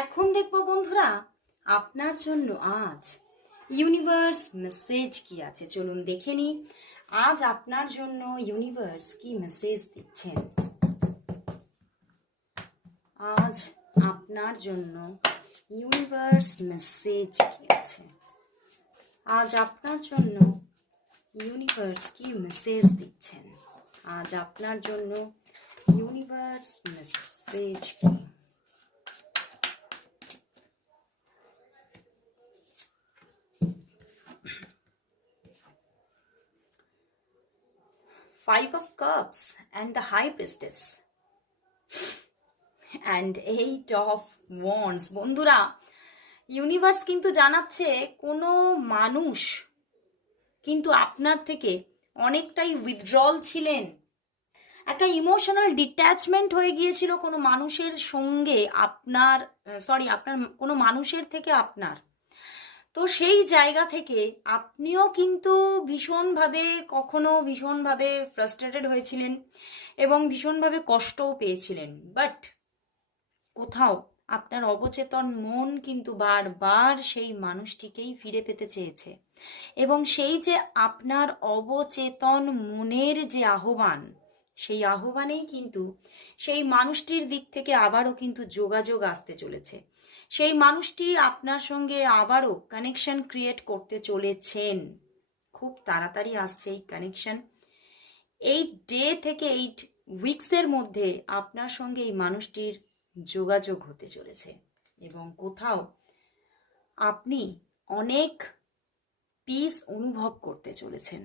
এখন দেখবো বন্ধুরা আপনার জন্য আজ ইউনিভার্স মেসেজ কি আছে, চলুন দেখে নি আজ আপনার জন্য ইউনিভার্স কি মেসেজ দিচ্ছেন। আজ আপনার জন্য ইউনিভার্স মেসেজ কি আছে, আজ আপনার জন্য ইউনিভার্স কি মেসেজ দিচ্ছেন, আজ আপনার জন্য ইউনিভার্স মেসেজ কি। Five of Cups and the High Priestess and Eight of Wands. বন্ধুরা, ইউনিভার্স কিন্তু জানাচ্ছে কোনো মানুষ কিন্তু আপনার থেকে অনেকটাই উইথড্রল ছিলেন, একটা ইমোশনাল ডিট্যাচমেন্ট হয়ে গিয়েছিল কোনো মানুষের সঙ্গে আপনার আপনার কোনো মানুষের থেকে আপনার। তো সেই জায়গা থেকে আপনিও কিন্তু ভীষণভাবে ফ্রাস্ট্রেটেড হয়েছিলেন এবং ভীষণভাবে কষ্টও পেয়েছিলেন। বাট কোথাও আপনার অবচেতন মন কিন্তু বারবার সেই মানুষটিকেই ফিরে পেতে চেয়েছে, এবং সেই যে আপনার অবচেতন মনের যে আহ্বান, সেই আহ্বানেই কিন্তু সেই মানুষটির দিক থেকে আবারও কিন্তু যোগাযোগ আসতে চলেছে। সেই মানুষটি আপনার সঙ্গে আবারও কানেকশন ক্রিয়েট করতে চলেছেন। খুব তাড়াতাড়ি আসছে এই কানেকশন। 8 ডে থেকে 8 উইকসের মধ্যে আপনার সঙ্গে এই মানুষটির যোগাযোগ হতে চলেছে, এবং কোথাও আপনি অনেক পিস অনুভব করতে চলেছেন।